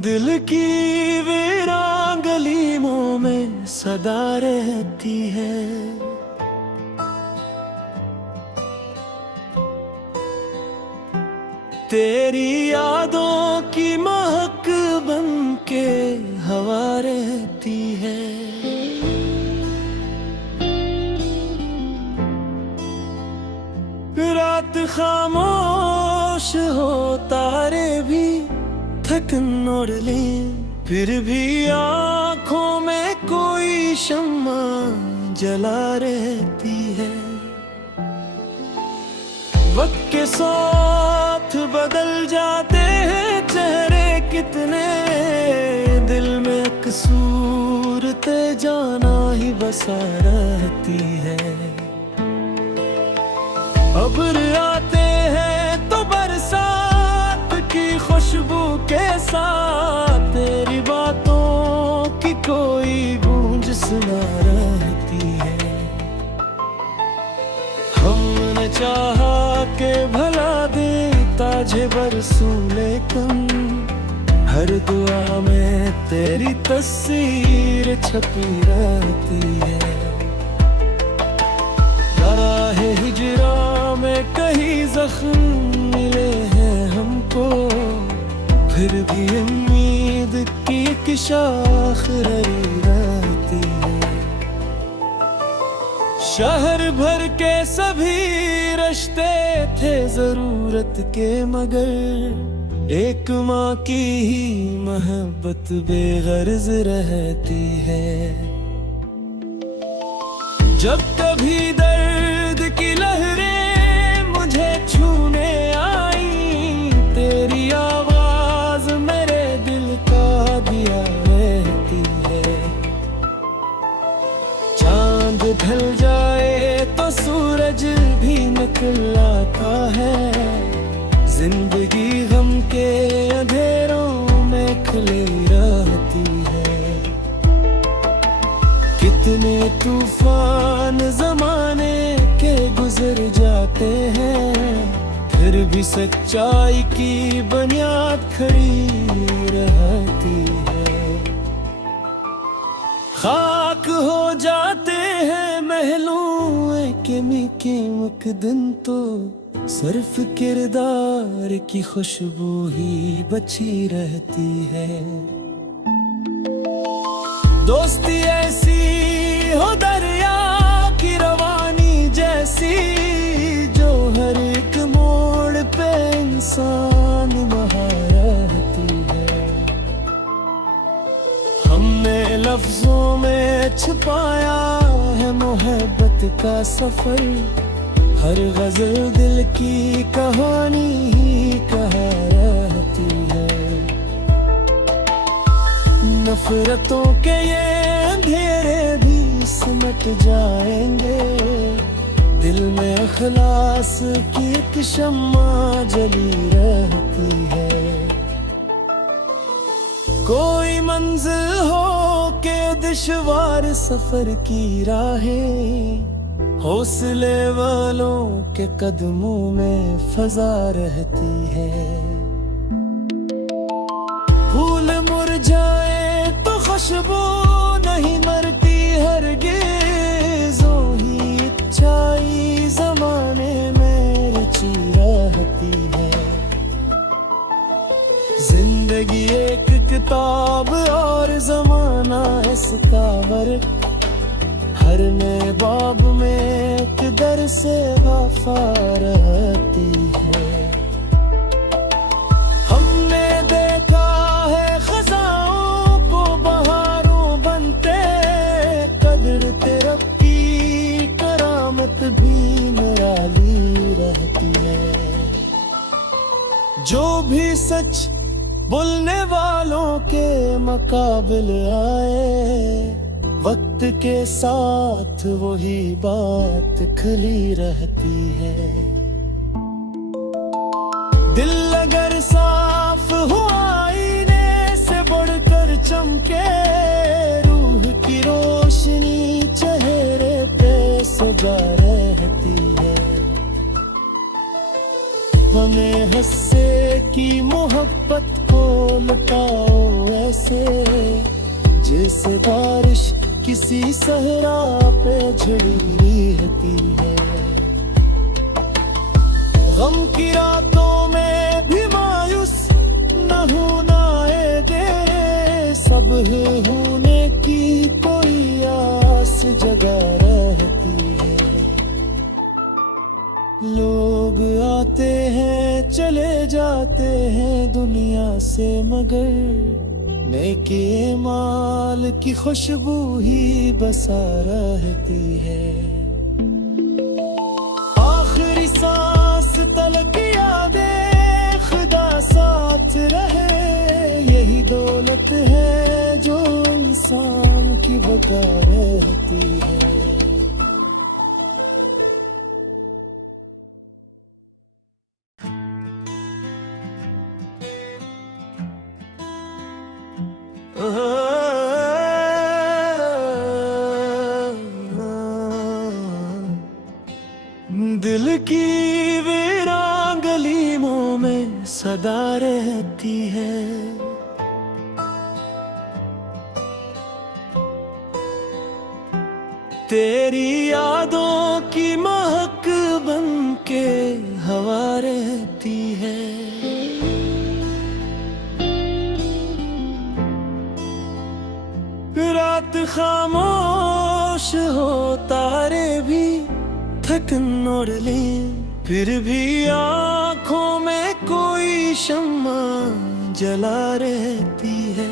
दिल की वीरान गलियों में सदा रहती है। तेरी यादों की महक बन के हवा रहती है। रात खामोश हो, तारे भी थकन ओढ़ ले, फिर भी आँखों में कोई शम्मा जला रहती है। वक्त के साथ बदल जाते हैं चेहरे कितने, दिल में कसूरते जाना ही बसा रहती है। अब्र आते हैं तो बरसात की खुशबू के साथ, तेरी बातों की कोई गूंज सुना रहती है। हमने चाहा के भला देता जे बरसूं, लेकिन हर दुआ में तेरी तस्वीर छपी रहती है। राहे हिजरा में कहीं जख्म मिले हैं हमको, फिर भी उम्मीद की एक शाख रही रहती है। शहर भर के सभी रिश्ते थे जरूरत के, मगर एक माँ की ही मोहब्बत बेगर्ज रहती है। जब कभी दर्द की लहरें मुझे छूने आई, तेरी आवाज मेरे दिल का दिया रहती है। चांद ढल जाए तो सूरज भी निकल आता है, जिंदगी गम के अंधेरों में खिली रहती है। कितने तूफान जमाने के गुजर जाते हैं, फिर भी सच्चाई की बुनियाद खड़ी रहती है। खाक हो जाते हैं महलों के कीमक दिन, तो सिर्फ किरदार की खुशबू ही बची रहती है। दोस्ती ऐसी हो दरिया की रवानी जैसी, जो हर एक मोड़ पे इंसान वहाँ रहती है। हमने लफ्जों में छुपाया है मोहब्बत का सफर, हर गजल दिल की कहानी ही कहा रहती है। नफरतों के ये अंधेरे भी सिमट जाएंगे, दिल में इखलास की एक शम्मा जली रहती है। कोई मंजिल हो के दुश्वार सफर की राहें, हौसले वालों के कदमों में फजा रहती है। फूल मुरझाए तो खुशबू नहीं मरती हरगिज़, ही अच्छाई जमाने में रची रहती है। जिंदगी एक किताब और जमाना इसका वर्क, हर नए बाब में एक दर से वफा रहती है। हमने देखा है खज़ाओं को बहारों बनते, कदर तेरब की करामत भी निराली रहती है। जो भी सच बोलने वालों के मुकाबिल आए, वक्त के साथ वही बात खली रहती है। दिल अगर साफ हुआ आईने से बढ़कर चमके, रूह की रोशनी चेहरे पे सजा रहती है। हंसे की मोहब्बत को लुटाओ ऐसे, जैसे बारिश किसी सहरा पे झड़ी रहती है। गम की रातों में भी मायूस न होना दे, सब होने की कोई आस जगा रहती है। लोग आते हैं चले जाते हैं दुनिया से, मगर नेके माल की खुशबू ही बसा रहती है। आखिरी सांस तलक यादें खुदा साथ रहे, यही दौलत है जो इंसान की बका रहती है। दिल की वीरान गलियों में सदा रहती है। तेरी यादों की महक बन के हवा रहती है। रात खामोश हो तारे भी थकन ओढ़ ले, फिर भी आँखों में कोई शम्मा जला रहती है।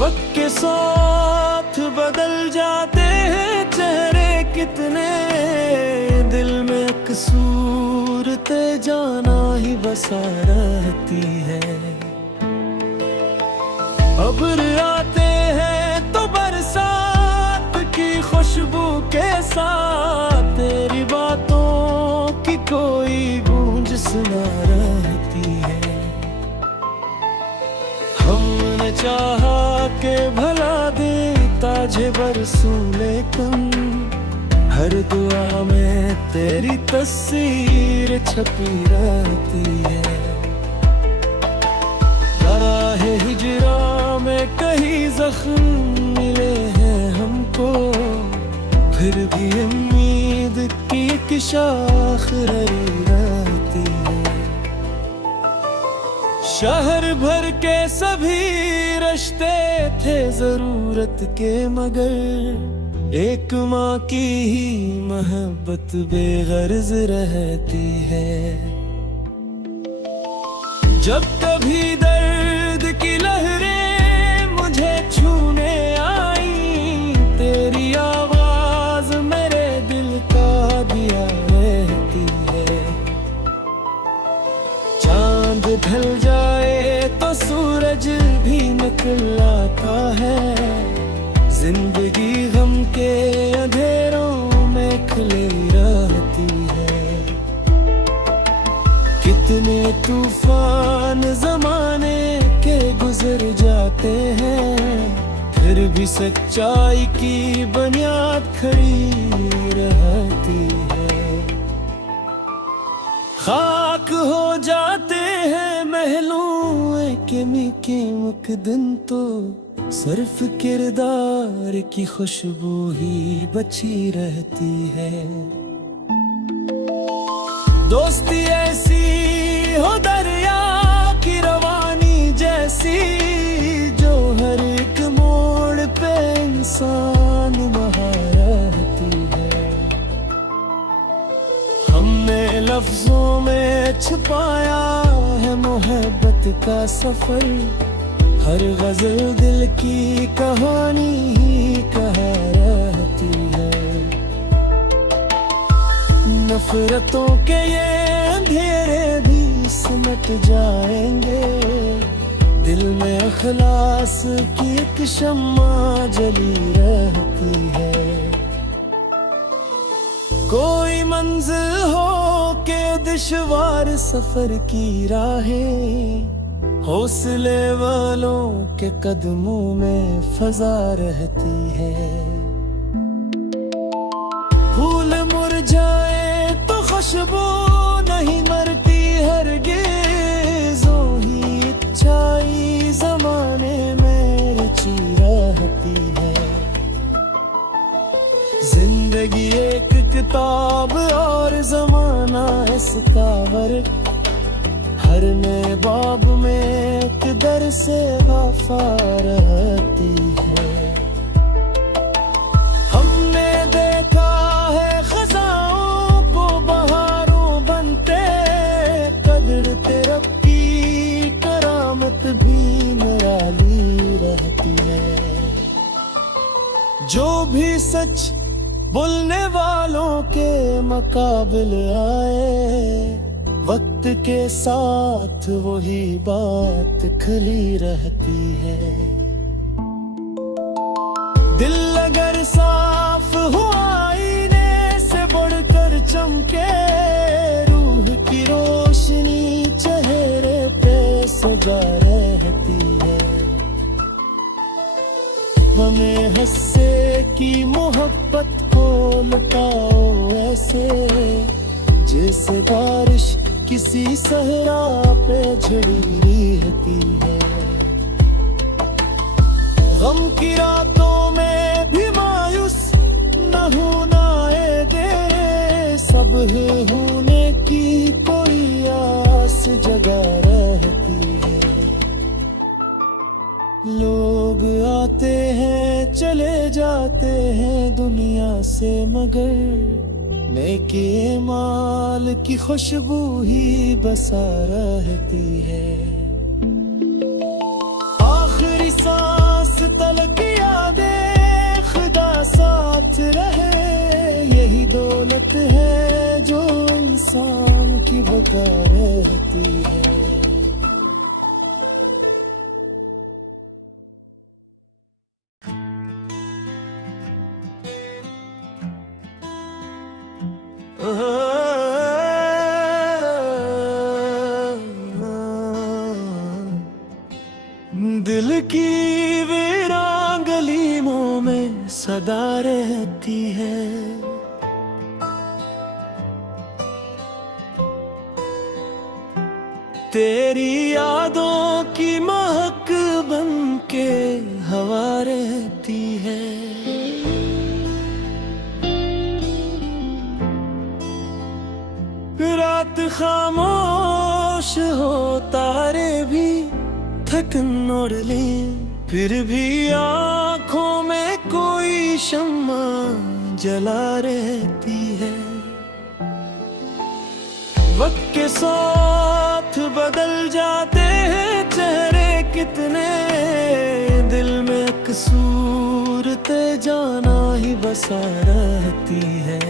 वक्त के साथ बदल जाते हैं चेहरे कितने, दिल में कसूरत जाना ही बसा रहती है। अब्र आते हैं तो बरसात की खुशबू के साथ, तेरी बातों की कोई गूंज सुना रहती है। हमने चाहा के भला देता जे बरसूं, लेकिन हर दुआ में तेरी तस्वीर छपी रहती है। राहे हिजरा में कहीं जख्म मिले हैं हमको, फिर भी उम्मीद की एक शाख रही रहती है। शहर भर के सभी रिश्ते थे जरूरत के, मगर एक माँ की ही मोहब्बत बेगर्ज रहती है। जब कभी दर्द की लहरें मुझे छूने आई, तेरी आवाज मेरे दिल का दिया रहती है। चांद ढल जाए तो सूरज भी निकल आता है, जिंदगी गम के अंधेरों में खिली रहती है। कितने तूफान जमाने के गुजर जाते हैं, फिर भी सच्चाई की बुनियाद खड़ी रहती है। खाक हो जाते हैं महलों के कीमत दिन, तो सिर्फ किरदार की खुशबू ही बची रहती है। दोस्ती ऐसी हो दरिया की रवानी जैसी, जो हर एक मोड़ पे इंसान वहाँ रहती है। हमने लफ्जों में छुपाया है मोहब्बत का सफर, हर गजल दिल की कहानी ही कहा रहती है। नफरतों के ये अंधेरे भी सिमट जाएंगे, दिल में इखलास की एक शम्मा जली रहती है। कोई मंजिल हो के दुश्वार सफर की राहें, हौसले वालों के कदमों में फजा रहती है। फूल मुरझाए तो खुशबू नहीं जिंदगी एक किताब और जमाना इसका वर्क, हर नए बाब में एक दर से वफा रहती है। हमने देखा है खजाओं को बहारों बनते, कदर तेरब की करामत भी निराली रहती है। जो भी सच बोलने वालों के मुकाबिल आए, वक्त के साथ वही बात खली रहती है। दिल अगर साफ हो आईने से बढ़कर चमके, रूह की रोशनी चेहरे पे सजा रहती है। हमें हंसे की मोहब्बत को लुटाओ ऐसे, जैसे बारिश किसी सहरा पे झड़ी रहती है। गम की रातों में भी मायूस न होना दे, सब होने की कोई आस जगा रहती है। लोग आते हैं चले जाते हैं दुनिया से, मगर नेके माल की खुशबू ही बसा रहती है। आखिरी सांस तलक यादें खुदा साथ रहे, यही दौलत है जो इंसान की बता रहती है। दिल की वीरान गलियों में सदा रहती है। तेरी यादों की महक बन के हवा रहती है। रात खामोश हो तारे भी थकन ओढ़ ले, फिर भी आँखों में कोई शम्मा जला रहती है। वक्त के साथ बदल जाते हैं चेहरे कितने, दिल में कसूरते जाना ही बसा रहती है।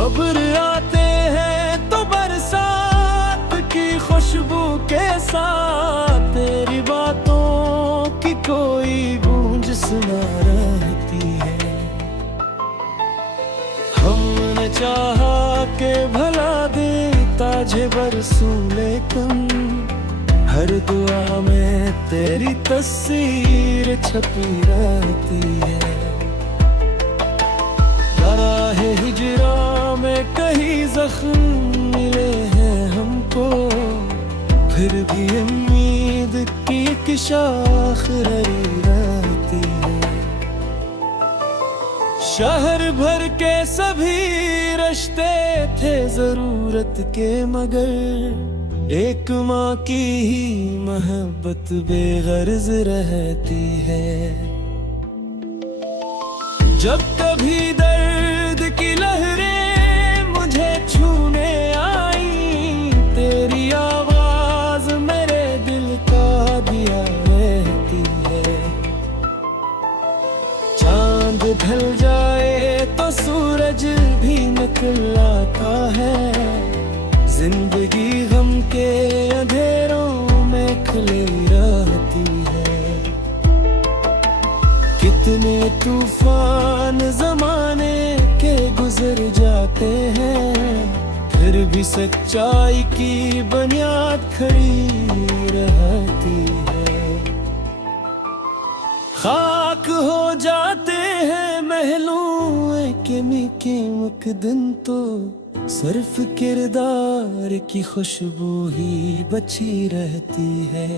अब्र आते हैं तो बरसात की खुशबू के साथ, तेरी बातों की कोई गूंज सुना रहती है। हमने चाहा के भला देता जे बरसूं, लेकिन हर दुआ में तेरी तस्वीर छपी रहती है। राहे हिजरा में कहीं जख्म मिले हैं हमको, फिर भी उम्मीद की एक शाख रही रहती है। शहर भर के सभी रिश्ते थे जरूरत के, मगर एक माँ की ही मोहब्बत बेगर्ज रहती है। जब कभी दर्द की लहरें मुझे छूने आई, तेरी आवाज मेरे दिल का दिया रहती है। चांद ढल जाए तो सूरज भी निकल आता है, जिंदगी गम के अंधेरों में खली रहती है। कितने तूफान जमाने के गुजर जाते हैं, फिर भी सच्चाई की बुनियाद खड़ी रहती है। खाक हो जाते हैं महलों के कीमत दिन, तो सिर्फ किरदार की खुशबू ही बची रहती है।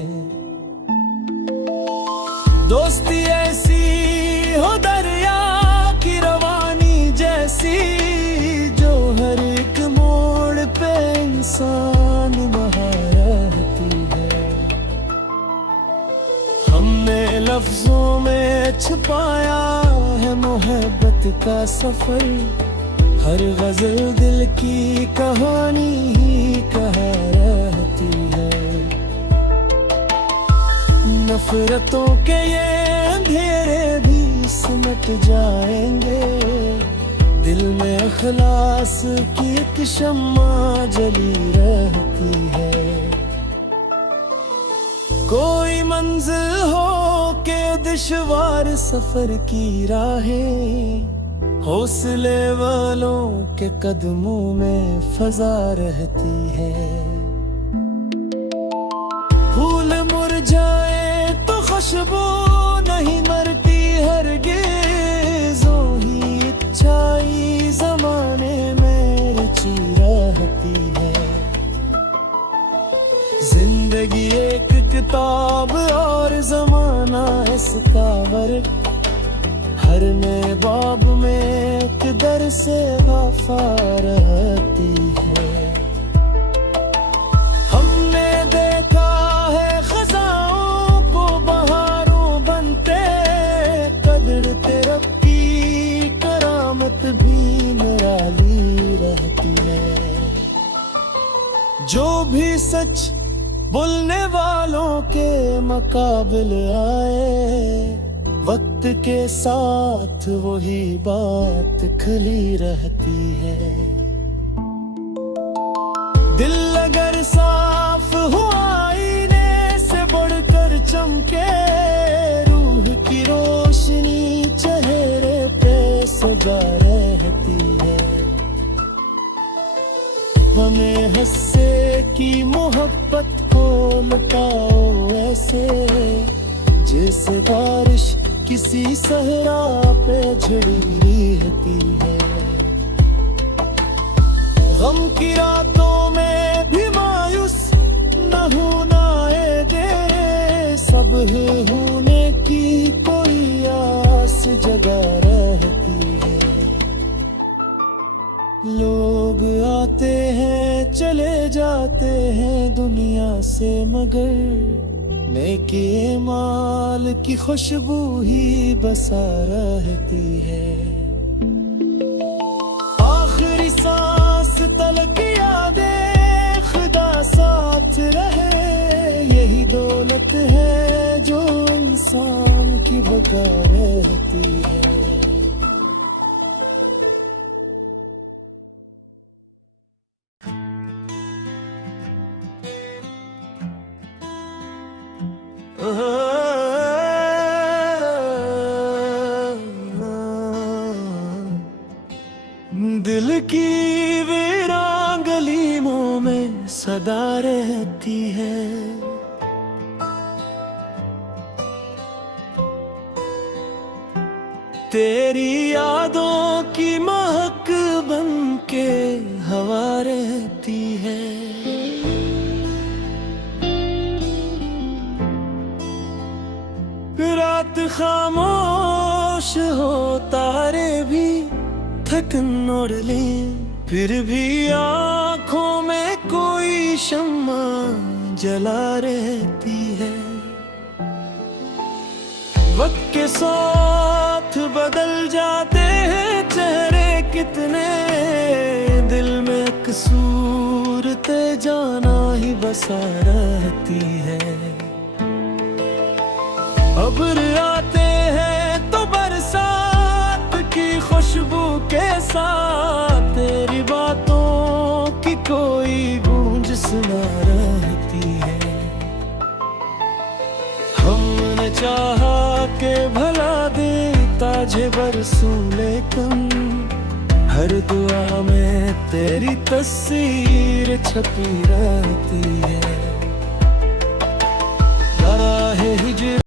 दोस्ती ऐसी हो दरिया चांद महारती है। हमने लफ्जों में छुपाया है मोहब्बत का सफर, हर गजल दिल की कहानी ही कहा रहती है। नफरतों के ये अंधेरे भी सिमट जाएंगे, दिल में इखलास की एक शम्मा जली रहती है। कोई मंजिल हो के दुश्वार सफर की राहें, हौसले वालों के कदमों में फजा रहती है। फूल मुरझाए तो खुशबू नहीं मरती हरगिज़, ही अच्छाई ज़माने में रची रहती है। जिंदगी एक किताब और ज़माना इसका वर्क, हर नए बाब में एक दर से वफा रहती है। हमने देखा है खज़ाओं को बहारों बनते, कदर तेरब की करामत भी निराली रहती है। जो भी सच बोलने वालों के मुकाबिल आए, वक्त के साथ वही बात खली रहती है। दिल अगर साफ हो आईने से बढ़कर चमके, रूह की रोशनी चेहरे पे सजा रहती है। हमें हंसे की मोहब्बत को लुटाओ ऐसे, जैसे बारिश किसी सहरा पे झड़ी रहती है। गम की रातों में भी मायूस न होना दे, सबह होने की कोई आस जगा रहती है। लोग आते हैं चले जाते हैं दुनिया से, मगर नेके माल की खुशबू ही बसा रहती है। आखिरी सांस तलक यादें खुदा साथ रहे, यही दौलत है जो इंसान की बका रहती है। दिल की वीरान गलियों में सदा रहती है। तेरी यादों की महक बन के हवा रहती है। रात खामोश हो तारे भी थकन ओढ़ ले, फिर भी आँखों में कोई शम्मा जला रहती है। वक्त के साथ बदल जाते हैं चेहरे कितने, दिल में कसूरते जाना ही बसा रहती है। अब्र आते हैं तो बरसात की खुशबू के साथ, तेरी बातों की कोई गूंज सुना रहती है। हमने चाहा के भला देता जे बरसूं, लेकिन हर दुआ में तेरी तस्वीर छपी रहती है।